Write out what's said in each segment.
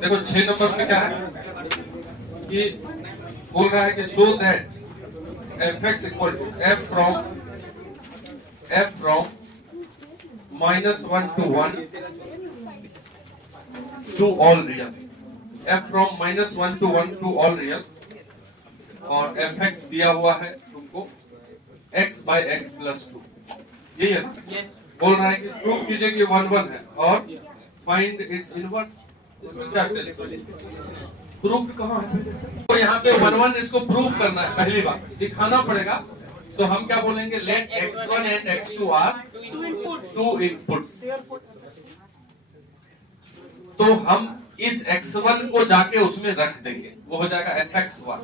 देखो 6 नंबर में क्या है कि बोल रहा है कि show that fx equal to f from -1 to 1 to all real, f from -1 to 1 to all real, और fx दिया हुआ है तुमको x by x plus 2, यही है ना? बोल रहा है कि प्रूव कीजिए कि 1 1 है और फाइंड इट्स इनवर्स। इसमें क्या प्रूफ कहाँ है? तो यहाँ पे 1 1 इसको प्रूव करना है, पहली बात दिखाना पड़ेगा। तो हम क्या बोलेंगे, let x1 and x2 are two inputs. तो हम इस x1 को जाके उसमें रख देंगे, वो हो जाएगा fx1,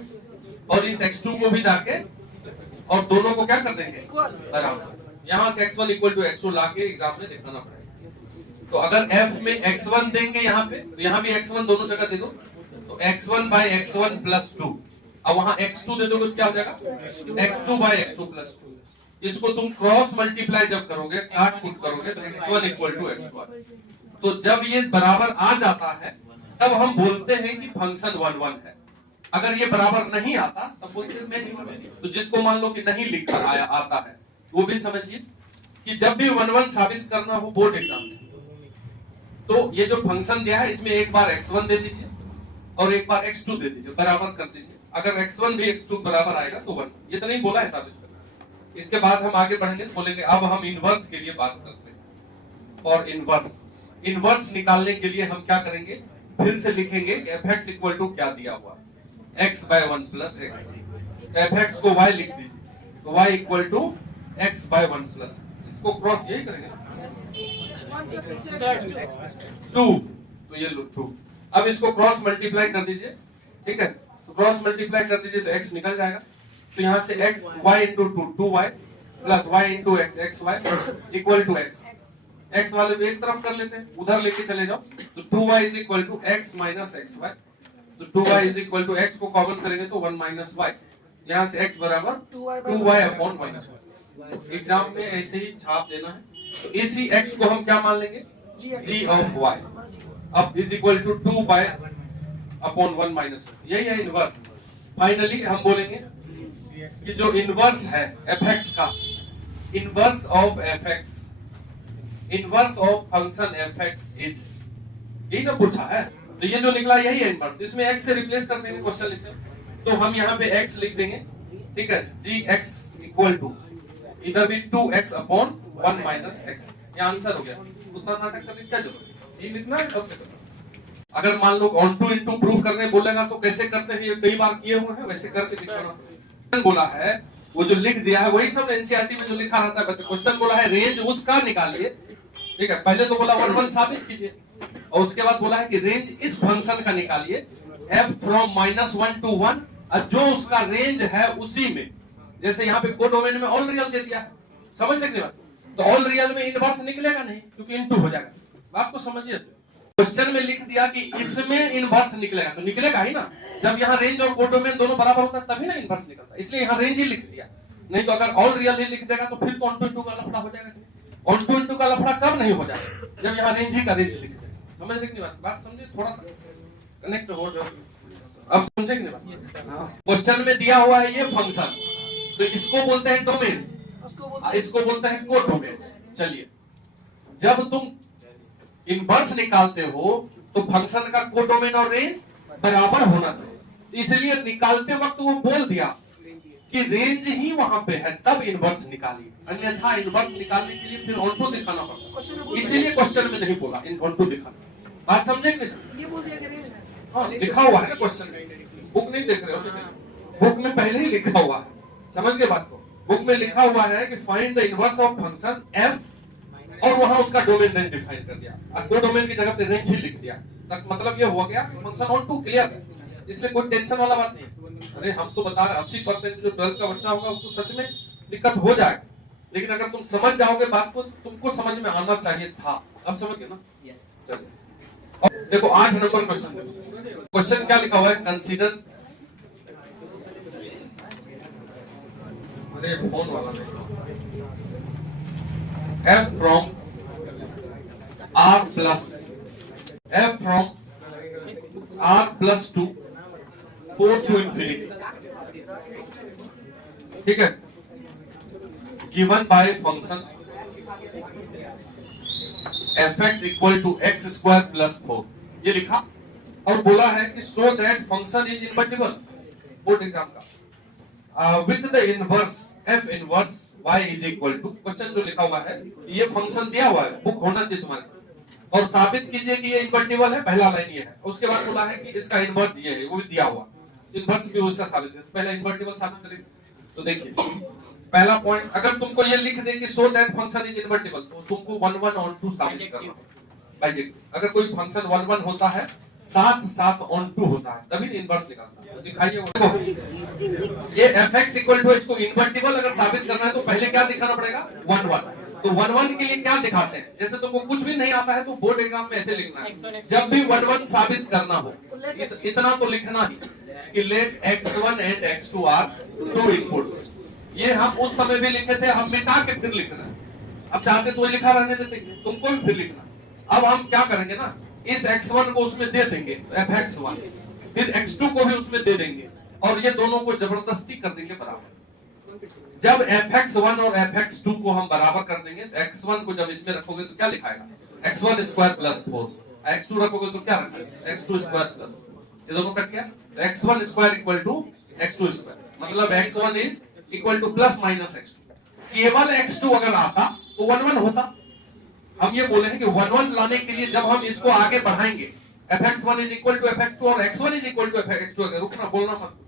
और इस x2 को भी जाके, और दोनों को क्या कर देंगे बराबर। यहाँ से x1 इक्वल टू x2 लाके एग्जाम में दिखाना पड़ेगा। तो अगर f में x1 देंगे यहाँ पे, तो यहाँ भी x1 दोनों जगह दे दो, तो x1 by x1 plus 2। अब वहां x2 दे दोगे तो क्या हो जाएगा x2 by x2 plus 2। इसको तुम क्रॉस मल्टीप्लाई जब करोगे, काट कूट करोगे, तो x1 इक्वल टू x1। तो जब ये बराबर आ जाता है तब हम बोलते हैं कि फंक्शन 1 1 है। अगर ये बराबर नहीं आता तब बोलते हैं मैं नहीं। तो जिसको मान लो कि नहीं लिखा आया आता है, वो भी समझिए कि जब भी 1 1 साबित करना हो बोर्ड एग्जाम में, तो ये जो फंक्शन दिया है इसमें एक बार x1 दे दीजिए और एक बार x2 दे दीजिए, बराबर कर दीजिए। अगर x1 भी x2 बराबर आएगा तो 1। ये तो नहीं बोला है साबित करना। इसके बाद हम आगे बढ़ेंगे, बोलेंगे अब हम इनवर्स के लिए बात करते हैं। और इनवर्स निकालने के लिए हम क्या करेंगे, फिर से लिखेंगे fx इक्वल टू क्या दिया हुआ x by 1 plus x। fx को y लिख दीजिए, तो y equal to x by 1 plus। इसको क्रॉस यही करेंगे 2, तो ये लो 2। अब इसको क्रॉस मल्टीप्लाई कर दीजिए, ठीक है? तो क्रॉस मल्टीप्लाई कर दीजिए तो x निकल जाएगा। तो यहाँ से x y into 2y plus y into x y equal to x वाले को एक तरफ कर लेते हैं, उधर लेके चले जाओ। तो 2y is equal to x minus xy। तो 2y is equal to x को कॉमन करेंगे तो 1 माइनस y। यहाँ से x बराबर 2y upon minus y। Exam में ऐसे ही छाप देना है। तो इसी x को हम क्या मान लेंगे, g ऑफ y। अब is equal to 2 by upon 1 minus, यही है इनवर्स। फाइनली हम बोलेंगे कि जो इनवर्स है fx का, inverse of fx, inverse of function fx is, यही तो पूछा है। तो ये जो निकला यही है इनवर्स। इसमें x से रिप्लेस कर देंगे क्वेश्चन लिख से। तो हम यहाँ पे x लिख देंगे, ठीक है? gx इक्वल टू इधर भी 2x अपॉन 1 माइनस x। ये आंसर हो गया। उतना नाटक करने की क्या जरूरत है, ये लिखना है। अगर मान लो ऑन टू इनटू प्रूफ करने बोलेगा तो कैसे करते हैं, ये कई बार किए हुए हैं, वैसे करके लिखना। बोला है वो जो लिख दिया है वही सब एनसीईआरटी में जो लिखा रहता है बच्चे। क्वेश्चन बोला है रेंज उसका निकालिए, ठीक है? पहले तो बोला 1 1 साबित कीजिए, और उसके बाद बोला है कि रेंज इस फंक्शन का निकालिए f फ्रॉम -1 to 1, और जो उसका रेंज है उसी में, जैसे यहाँ पे कोडोमेन में ऑल रियल दे दिया, समझ लेंगे बात। तो ऑल रियल में इनवर्स निकलेगा नहीं क्योंकि इनटू हो जाएगा। बात को समझिए। क्वेश्चन में लिख दिया कि इसमें इनवर्स निकलेगा, तो निकलेगा ही ना। जब यहाँ रेंज और कोडोमेन दोनों बराबर होता है तभी ना इनवर्स निकलता है, इसलिए यहाँ रेंज ही लिख दिया। नहीं तो अगर ऑल रियल ही लिख देगा तो फिर ऑन टू इनटू का लफड़ा हो जाएगा। ऑन टू इनटू का लफड़ा कब नहीं हो जाएगा, जब यहाँ रेंज ही का रेंज लिख देगा। समझ लेंगे बात समझिए, थोड़ा सा कनेक्ट हो जाओ। अब समझे कि नहीं बात? क्वेश्चन में दिया हुआ है ये फंक्शन, तो इसको बोलते हैं डोमेन, इसको बोलते हैं कोडोमेन। चलिए, जब तुम इनवर्स निकालते हो तो फंक्शन का कोडोमेन और रेंज बराबर होना चाहिए। इसलिए निकालते वक्त वो बोल दिया कि रेंज ही वहां पे है, तब इनवर्स निकालिए, अन्यथा इनवर्स निकालने के लिए फिर ऑन टू दिखाना पड़ता। इसीलिए क्वेश्चन में नहीं बोला ऑन टू दिखाना। बात समझे कि नहीं? हाँ, लिखा हुआ है ना क्वेश्चन में, बुक नहीं देख रहे हो? बुक में पहले ही लिखा हुआ है, समझ गए बात को? बुक में लिखा हुआ है कि find the inverse of function f, और वहां उसका डोमेन रेंज डिफाइन कर दिया, और कोडोमेन की जगह पे रेंज ही लिख दिया। तक मतलब ये हो गया फंक्शन ऑन टू क्लियर है, इसलिए कोई टेंशन वाला बात नहीं। अरे हम तो बता रहे 80% जो 12th का बच्चा होगा उसको सच में दिक्कत हो जाएगा, लेकिन अगर तुम समझ जाओगे बात को, तुमको समझ में आना चाहिए था। अब समझ गए ना? चलिए देखो 8 नंबर क्वेश्चन। क्वेश्चन क्या लिखा हुआ है, कंसीडर, अरे फोन वाला नहीं, f from r plus f from r plus 2 4 to infinity, ठीक है, given by function fx equal to x square plus 4, ये लिखा और बोला है कि so that function is invertible, board exam का, with the inverse f inverse y is equal to, question जो लिखा हुआ है ये फंक्शन दिया हुआ है, बुक होना चाहिए तुम्हारे, और साबित कीजिए कि ये इन्वर्टिबल है, पहला लाइन ये है। उसके बाद बोला है कि इसका इन्वर्स ये है, वो भी दिया हुआ, इन्वर्स भी उसका साबित है, पहला इन्वर्टिबल साबित करेंगे। तो देखिए पहला पॉइंट, अगर तुमको ये लिख दे कि so that function is invertible, तो तुमको 1 1 ऑन 2 साबित करना बाइजेक्टिव। अगर कोई फंक्शन 1 1 होता है साथ साथ ऑन 2 होता है तभी इन्वर्स निकलता है। दिखाइए ये fx इक्वल टू, इसको इन्वर्टिबल अगर साबित करना है तो पहले क्या दिखाना पड़ेगा 1 1। तो 1 1 के लिए क्या दिखाते हैं, जैसे तुमको कुछ भी नहीं आता है तो बोर्ड एग्जाम में ऐसे लिखना है, जब भी 1 1 साबित करना हो इतना तो लिखना ही कि late x1 and x2 are 2 inputs. ये हम उस समय भी लिखे थे, हम मिटा के फिर लिखना है, अब चाहते तो ये लिखा रहने देते, तुमको भी फिर लिखना। अब हम क्या करेंगे ना, इस x1 को उसमें दे देंगे fx1, फिर x2 को भी उसमें दे देंगे और ये दोनों को जबरदस्ती कर देंगे बराबर। जब fx1 और fx2 को हम बराबर कर देंगे तो x1 को जब इसमें रखोगे तो क्या लिखाएगा, x1 स्क्वायर प्लस 4, x2 रखोगे तो क्या रखेगा x2 स्क्वायर प्लस, ये दोनों कट गया, तो x1 square equal to x2 square, मतलब x1 is equal two plus minus x2। केवल x2 अगर आता तो 1 1 होता। हम ये बोले हैं कि 1 1 लाने के लिए जब हम इसको आगे बढ़ाएंगे fx1 is equal to fx2 और x1 is equal to fx2, अगर रुकना बोलना मत,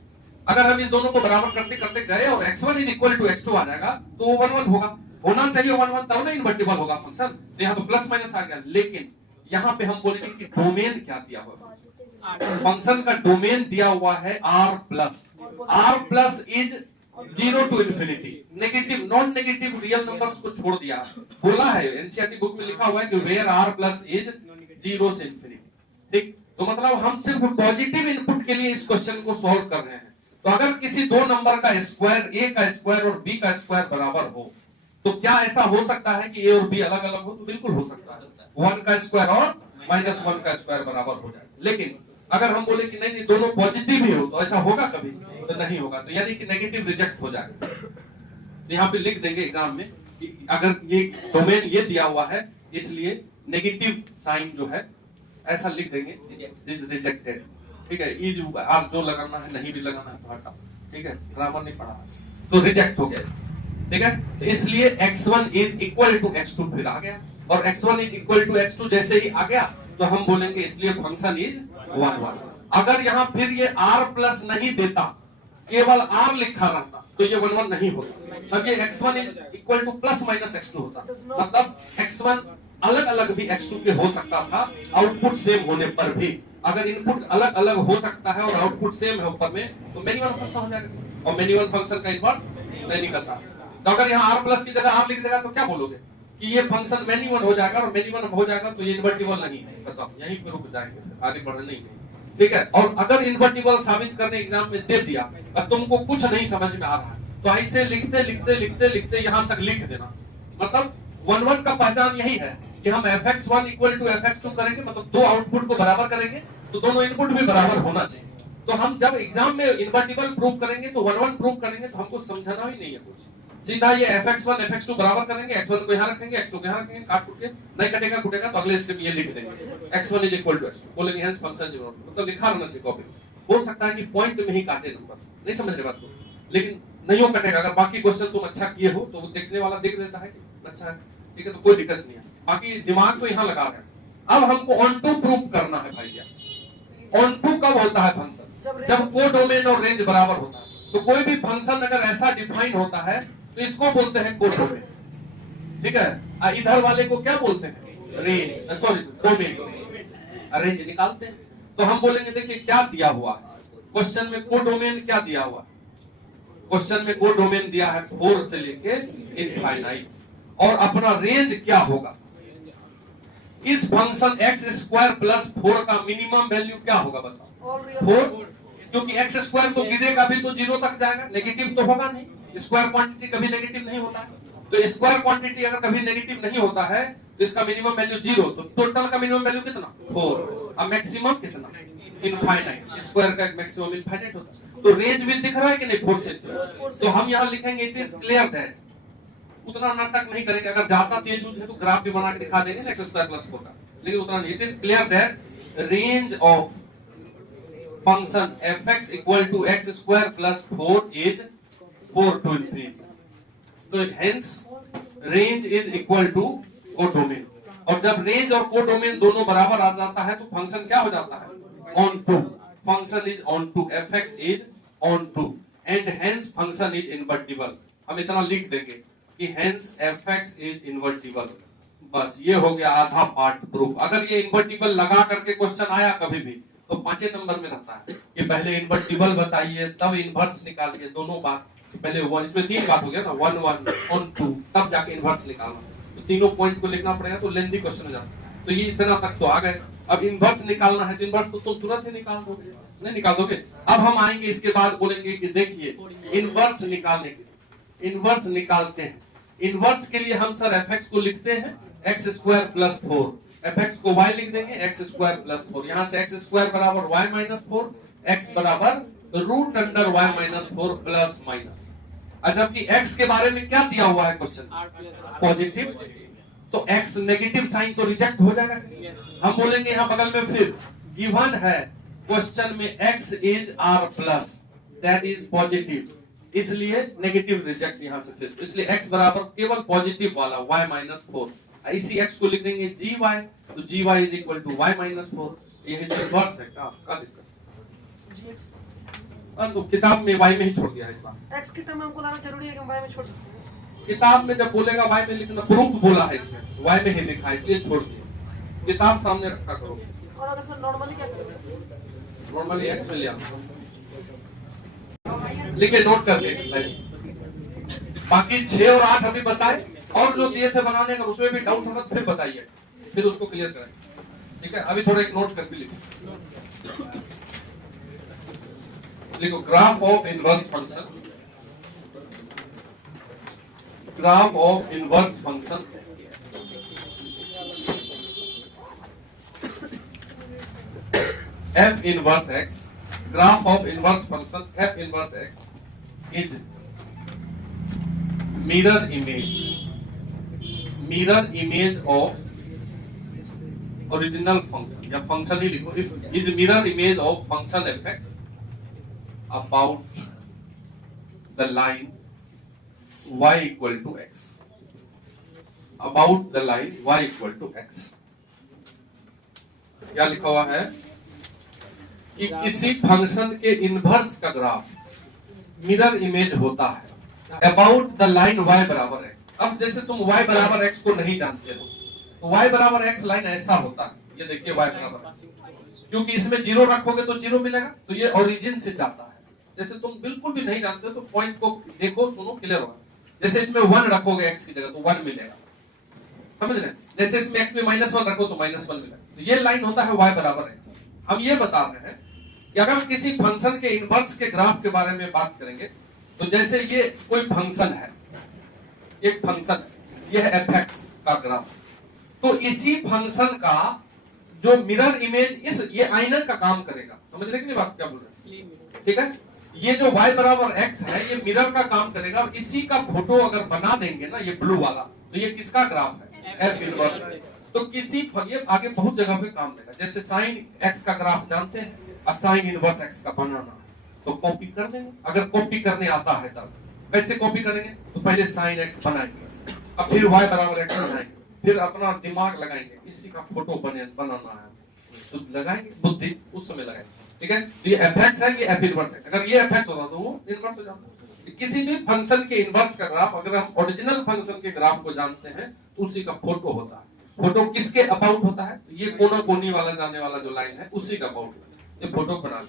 अगर हम इस दोनों को बराबर करते करते गए और x1 is equal to x2 आ जाएगा तो वो 1 1 होगा, होना चाहिए 1 1, तब ना इन्वर्टिबल होगा फंक्शन। तो यहाँ पे प्लस माइनस आ गया, लेकिन यहाँ पे हम बोलेंगे कि डोमेन क्या दिया हुआ है, फंक्शन का डोमेन दिया हुआ है r plus is 0 to infinity, negative non negative real numbers को छोड़ दिया, बोला है एनसीईआरटी बुक में लिखा हुआ है कि वेयर r प्लस इज 0 से इंफिनिटी, ठीक। तो मतलब हम सिर्फ पॉजिटिव इनपुट के लिए इस क्वेश्चन को सॉल्व कर रहे हैं। तो अगर किसी दो नंबर का स्क्वायर, a का स्क्वायर और b का स्क्वायर बराबर हो तो क्या ऐसा हो सकता है कि a और b अलग अलग हो, तो बिल्कुल हो सकता है, 1 का स्क्वायर और -1 का स्क्वायर बराबर हो जाए। लेकिन अगर हम बोले कि नहीं दोनों पॉजिटिव ही हो तो ऐसा होगा कभी, तो नहीं होगा, तो यानी कि नेगेटिव रिजेक्ट हो जाएगा। तो यहाँ पे लिख देंगे एग्जाम में कि अगर ये डोमेन ये दिया हुआ है इसलिए नेगेटिव साइन जो है ऐसा लिख देंगे, इज रिजेक्टेड, ठीक है। इज आप जो लगाना है नहीं भी लगाना है तो हटाओ, ठीक है, ग्रामर नहीं पढ़ा तो रिजेक्ट हो गया, ठीक है। तो इसलिए x1 is equal to x2 फिर आ गया, और x1 is equal to x2 जैसे ही आ गया तो हम बोलेंगे इसलिए फंक्शन इज 1 1। अगर यहाँ फिर ये r प्लस नहीं देता, केवल r लिखा रहता तो ये 1 1 नहीं होता, तब ये x1 is equal two plus minus x2 होता, मतलब x1 अलग अलग भी x2 के हो सकता था आउटपुट सेम होने पर भी। अगर इनपुट अलग अलग हो सकता है और आउटपुट सेम है ऊपर में तो मैन्युअल फंक्शन हो जाएगा, और मैन्युअल फंक्शन का इन्वर्स नहीं निकलता। तो अगर यहाँ r प्लस की जगह r लिख देगा तो क्या बोलोगे कि ये फंक्शन मैन्युअल हो जाएगा, और मैन्युअल हो जाएगा तो ये इन्वर्टिबल नहीं है, बताओ, यहीं पे रुक जाएंगे, आगे बढ़ना नहीं है, ठीक है। और अगर इन्वर्टिबल साबित करने एग्जाम में दे दिया और तुमको कुछ नहीं समझ में आ रहा है तो ऐसे लिखते लिखते लिखते लिखते यहाँ तक लिख देना, मतलब 1 1 का पहचान यही है कि हम fx1 इक्वल टू fx2 करेंगे, मतलब दो आउटपुट को बराबर करेंगे तो दोनों इनपुट भी बराबर होना चाहिए। तो हम जब एग्जाम में इन्वर्टिबल प्रूव करेंगे तो 1 1 प्रूव करेंगे तो हमको समझाना ही नहीं है कुछ, सीधा ये fx1 fx2 बराबर करेंगे, x1 को यहाँ रखेंगे, x2 को यहाँ रखेंगे, काट कूट के नहीं कटेगा कूटेगा तो अगले स्टेप ये लिख देंगे x1 is equal to x2, बोलेंगे हेंस फंक्शन इज नॉट, मतलब लिखा रहना चाहिए कॉपी। हो सकता है कि पॉइंट में ही काटे नंबर, नहीं समझ रहे बात को, लेकिन नहीं हो कटेगा। अगर बाकी क्वेश्चन तुम अच्छा किए हो तो वो देखने वाला देख लेता है कि अच्छा है, ठीक है, तो कोई दिक्कत नहीं है, बाकी दिमाग को यहाँ लगा रहे हैं। अब हमको ऑन टू प्रूव करना है भैया। ऑन टू कब होता है फंक्शन, जब कोडोमेन और रेंज बराबर होता है। तो कोई भी फंक्शन अगर ऐसा डिफाइन होता है तो इसको बोलते हैं कोडोमेन, ठीक है। इधर वाले को क्या बोलते हैं, रेंज, सॉरी डोमेन, रेंज निकालते हैं। तो हम बोलेंगे देखिए क्या दिया हुआ है क्वेश्चन में, कोडोमेन क्या दिया हुआ है क्वेश्चन में, कोडोमेन दिया है 4 से लेके इनफाइनाइट, और अपना रेंज क्या होगा, इस फंक्शन x स्क्वायर प्लस 4 का मिनिमम वैल्यू क्या होगा बताओ, 4, क्योंकि x स्क्वायर तो गिरेगा भी तो 0 तक जाएगा, नेगेटिव तो होगा नहीं, स्क्वायर क्वांटिटी कभी नेगेटिव नहीं होता है। तो स्क्वायर क्वांटिटी अगर कभी नेगेटिव नहीं होता है तो इसका मिनिमम वैल्यू 0, तो टोटल का मिनिमम वैल्यू कितना 4, अब मैक्सिमम कितना इनफाइनाइट, स्क्वायर का मैक्सिमम इनफाइनाइट होता है। तो रेंज भी दिख रहा है कि नहीं 4 से, तो हम यहाँ लिखेंगे इट इज क्लियर दैट, उतना नाटक नहीं करेंगे, अगर ज्यादा तेज है तो ग्राफ भी बना के दिखा देंगे x स्क्वायर प्लस 4 का, लेकिन उतना नहीं। It is clear that range of function fx equal to x square plus 4 is 4 to infinity, तो hence range is equal to codomain, और जब रेंज और कोडोमेन दोनों बराबर आ जाता है तो फंक्शन क्या हो जाता है onto, function is onto, fx is onto and hence function is invertible. हम इतना लिख देंगे कि हेंस fx इज इनवर्टिबल, बस ये हो गया आधा पार्ट प्रूफ। अगर ये इनवर्टिबल लगा करके क्वेश्चन आया कभी भी तो 5 नंबर में रहता है, ये पहले इनवर्टिबल बताइए तब इनवर्स निकालिए, दोनों बात पहले वन, इसमें 3 बात हो गया ना, 1 1 ऑन 2, तब जाके इनवर्स निकालना, तो तीनों पॉइंट को लिखना पड़ेगा, तो लेंथी क्वेश्चन हो जाता है। तो ये इतना तक तो आ गए, अब इनवर्स निकालना है तो इनवर्स तो तुम तुरंत ही निकाल दोगे, नहीं निकाल दोगे। अब हम आएंगे इसके बाद बोलेंगे कि देखिए इनवर्स निकालने के, इनवर्स निकालते हैं, इनवर्स के लिए हम सर fx को लिखते हैं x स्क्वायर प्लस 4, fx को y लिख देंगे x स्क्वायर प्लस 4, यहाँ से x स्क्वायर बराबर y माइनस 4, x बराबर root under y minus 4 plus minus, जबकि x के बारे में क्या दिया हुआ है क्वेश्चन पॉजिटिव, तो x नेगेटिव साइन तो रिजेक्ट हो जाएगा। हम बोलेंगे यहाँ बगल में फिर गिवन है क्वेश्चन में x is r plus, that is positive, इसलिए नेगेटिव रिजेक्ट यहाँ से फिर, इसलिए x बराबर केवल पॉजिटिव वाला y माइनस 4, इसी x को लिख देंगे gy, तो gy is equal to y minus 4, यही इनवर्स है का दिक्कत, तो किताब में y में ही छोड़ दिया है इस बार, x के टर्म में हमको लाना जरूरी है कि हम y में छोड़ सकते हैं, किताब में जब बोलेगा y में लिखना, प्रूफ बोला है इसमें y में ही लिखा है इसलिए छोड़ दिया, किताब सामने रखा करो। और अगर सर नॉर्मली क्या करेंगे, नॉर्मली x में ले आओ, लिखे नोट करके, बाकी 6 और 8 अभी बताए, और जो दिए थे बनाने का उसमें भी डाउट होगा फिर बताइए, फिर उसको क्लियर करें, ठीक है। अभी थोड़ा एक नोट करके लिखो, लिखो graph of inverse function, graph of inverse function f inverse x, graph of inverse function f inverse x is mirror image of original function, या फंक्शन ही लिखो, is mirror image of function fx about the line y equal to x, about the line y equal to x। क्या लिखा हुआ है कि किसी function के inverse का ग्राफ मिरर इमेज होता है अबाउट द लाइन y बराबर x। अब जैसे तुम y बराबर x को नहीं जानते हो तो y बराबर x लाइन ऐसा होता है, ये देखिए y बराबर, क्योंकि इसमें 0 रखोगे तो 0 मिलेगा, तो ये ओरिजिन से जाता है। जैसे तुम बिल्कुल भी नहीं जानते हो तो पॉइंट को देखो सुनो क्लियर होगा, जैसे इसमें 1 रखोगे x की जगह तो 1 मिलेगा, समझ रहे हैं, जैसे इसमें x में -1 रखो तो -1 मिलेगा, तो ये लाइन होता है y बराबर x। हम ये बता रहे हैं कि अगर किसी फंक्शन के इनवर्स के ग्राफ के बारे में बात करेंगे तो जैसे ये कोई फंक्शन है, एक फंक्शन, ये है fx का ग्राफ, तो इसी फंक्शन का जो मिरर इमेज इस ये आईना का काम करेगा, समझ रहे कि नहीं बात क्या बोल रहे हैं, ठीक है। ये जो y बराबर x है ये मिरर का काम करेगा, और इसी का फोटो अगर बना देंगे ना ये ब्लू वाला, तो ये किसका ग्राफ है f इनवर्स। तो किसी ये आगे बहुत जगह पे काम देगा, जैसे साइन x का ग्राफ जानते हैं और साइन इनवर्स x का बनाना तो कॉपी कर देंगे, अगर कॉपी करने आता है तब कैसे कॉपी करेंगे, तो पहले साइन x बनाएंगे, अब फिर y बराबर x बनाएंगे, फिर अपना दिमाग लगाएंगे, इसी का फोटो बनाना है तो लगाएंगे, बुद्धि उस समय लगाएंगे, ठीक है। तो ये fx है, ये f इनवर्स x, अगर ये fx होता तो वो इनवर्स हो जाता। किसी भी फंक्शन के इनवर्स का ग्राफ अगर हम ओरिजिनल फंक्शन के ग्राफ को जानते हैं तो उसी का फोटो होता है, फोटो किसके अबाउट होता है, ये कोना कोनी वाला जाने वाला जो लाइन है उसी का अबाउट, ये फोटो बना लो।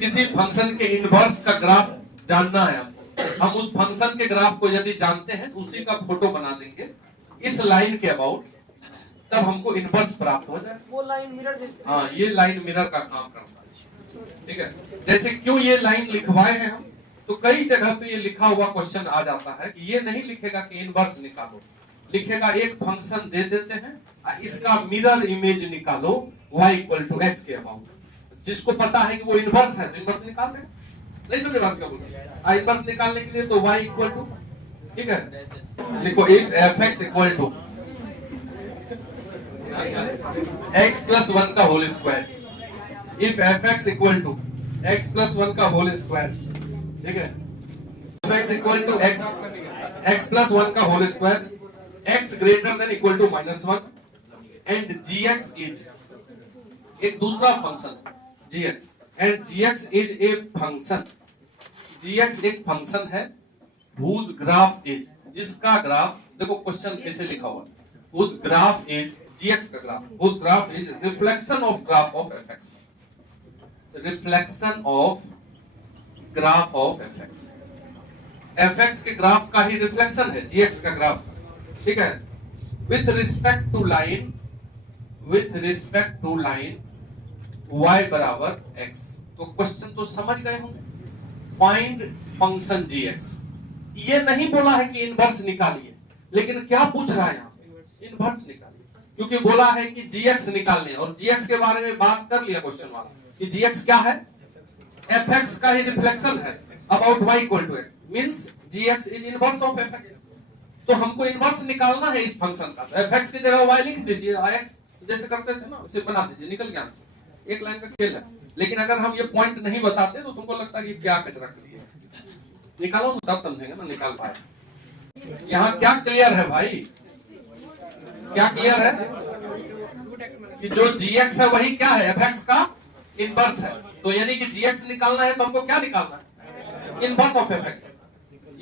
किसी फंक्शन के इनवर्स का ग्राफ जानना है हमको, हम उस फंक्शन के ग्राफ को यदि जानते हैं तो उसी का फोटो बना देंगे इस लाइन के अबाउट, तब हमको इनवर्स प्राप्त हो जाए। वो लाइन मिरर, हाँ ये लाइन मिरर का काम करता है, ठीक है। जैसे क्यों ये लाइन लिखवाए हैं हम, तो कई जगह पे ये लिखा हुआ क्वेश्चन आ जाता है कि ये नहीं लिखेगा कि इनवर्स निकालो, लिखेगा एक फंक्शन दे देते हैं, इसका मिरर इमेज निकालो y इक्वल टू एक्स के अबाउट। जिसको पता है कि वो इनवर्स है तो इनवर्स निकाल दे। नहीं समझ बात क्या बोल रहे हैं? इनवर्स निकालने के लिए तो y इक्वल टू, ठीक है, लिखो if fx equal to x plus 1 का whole square, if fx equal to x plus 1 का होल स्क्वायर, ठीक है, fx equal to x plus 1 का whole square, x greater than equal to -1 and gx is एक दूसरा function gx and gx is a function, gx एक function है whose graph is, जिसका graph, देखो क्वेश्चन कैसे लिखा हुआ, whose ग्राफ इज, gx का graph, whose graph is reflection of graph of fx, reflection of graph of fx, fx के graph का ही रिफ्लेक्शन है gx का ग्राफ, ठीक है, with respect to line, with respect to line y बराबर x। तो क्वेश्चन तो समझ गए होंगे, फाइंड फंक्शन gx। ये नहीं बोला है कि इनवर्स निकालिए, लेकिन क्या पूछ रहा है यहाँ पे, इनवर्स निकालिए, क्योंकि बोला है कि gx निकालने, और gx के बारे में बात कर लिया क्वेश्चन वाला कि gx क्या है, fx का ही रिफ्लेक्शन है about y equal to x, means gx is inverse of fx। तो हमको इनवर्स निकालना है इस फंक्शन का, तो fx की जगह y लिख दीजिए, x जैसे करते थे ना उसे बना दीजिए, निकल गया आंसर। एक लाइन का खेल है, लेकिन अगर हम ये पॉइंट नहीं बताते तो तुमको लगता है कि क्या कचरा कर दिया, निकालो ना तब समझेंगे ना, निकाल पाए। यहाँ क्या क्लियर है भाई, क्या क्लियर है कि जो gx है वही क्या है, fx का इनवर्स है, तो यानी कि gx निकालना है तो हमको क्या निकालना है, इनवर्स ऑफ fx।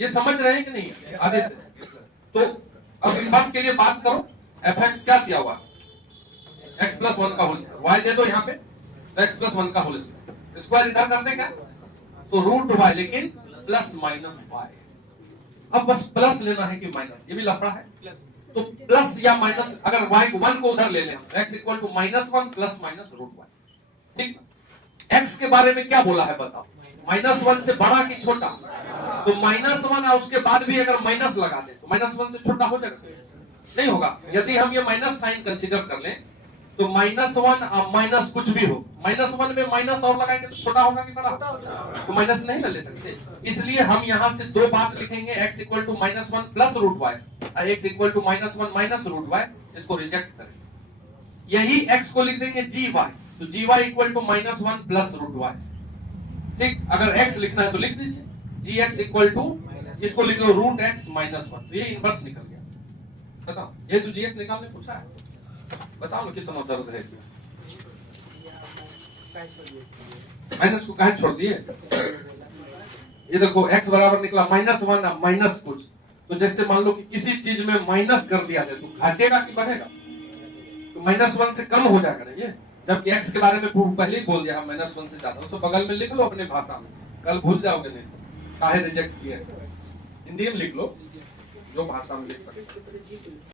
ये समझ रहे हैं कि नहीं आदित्य? तो अब इनवर्स के लिए बात करो, fx क्या दिया हुआ, x प्लस 1 का होल स्क्वायर, y दे दो यहाँ पे x प्लस 1 का होल स्क्वायर, स्क्वायर इधर कर दें क्या, तो रूट y, लेकिन प्लस माइनस y। अब बस प्लस लेना है कि माइनस, ये भी लफड़ा है, तो प्लस या माइनस, अगर y को 1 को उधर ले लें, x equal to -1 plus minus root y, ठीक। x के बारे में क्या बोला है बताओ, -1 से बड़ा कि छोटा, तो -1 और उसके बाद भी अगर माइनस लगा दें तो -1 से छोटा हो जाएगा, नहीं होगा। यदि हम ये माइनस साइन कंसीडर कर लें तो -1 माइनस कुछ भी हो, -1 में माइनस और लगाएंगे तो छोटा होगा कि बड़ा होगा, तो माइनस नहीं ना ले सकते, इसलिए हम यहाँ से दो बात लिखेंगे, x equal to -1 plus root y, x equal to -1 minus root y, इसको रिजेक्ट करें, यही x को लिख देंगे gy, तो gy equal to -1 plus root y, ठीक। अगर x लिखना है तो लिख दीजिए gx इक्वल टू, इसको लिख दो रूट x -1, तो ये इनवर्स निकल गया। बताओ, ये तो gx निकालने पूछा है, बताओ ना कितना दर्द है इसमें, माइनस को कहाँ छोड़ दिए, ये देखो x बराबर निकला -1 माइनस कुछ, तो जैसे मान लो कि किसी चीज में माइनस कर दिया जाए तो घटेगा कि बढ़ेगा, तो -1 से कम हो जाएगा ना ये, जबकि x के बारे में पहले ही बोल दिया हम -1 से ज्यादा, उसको बगल में लिख लो अपने भाषा में, कल भूल जाओगे नहीं काहे रिजेक्ट किया, हिंदी में लिख लो जो भाषा में लिख सकते।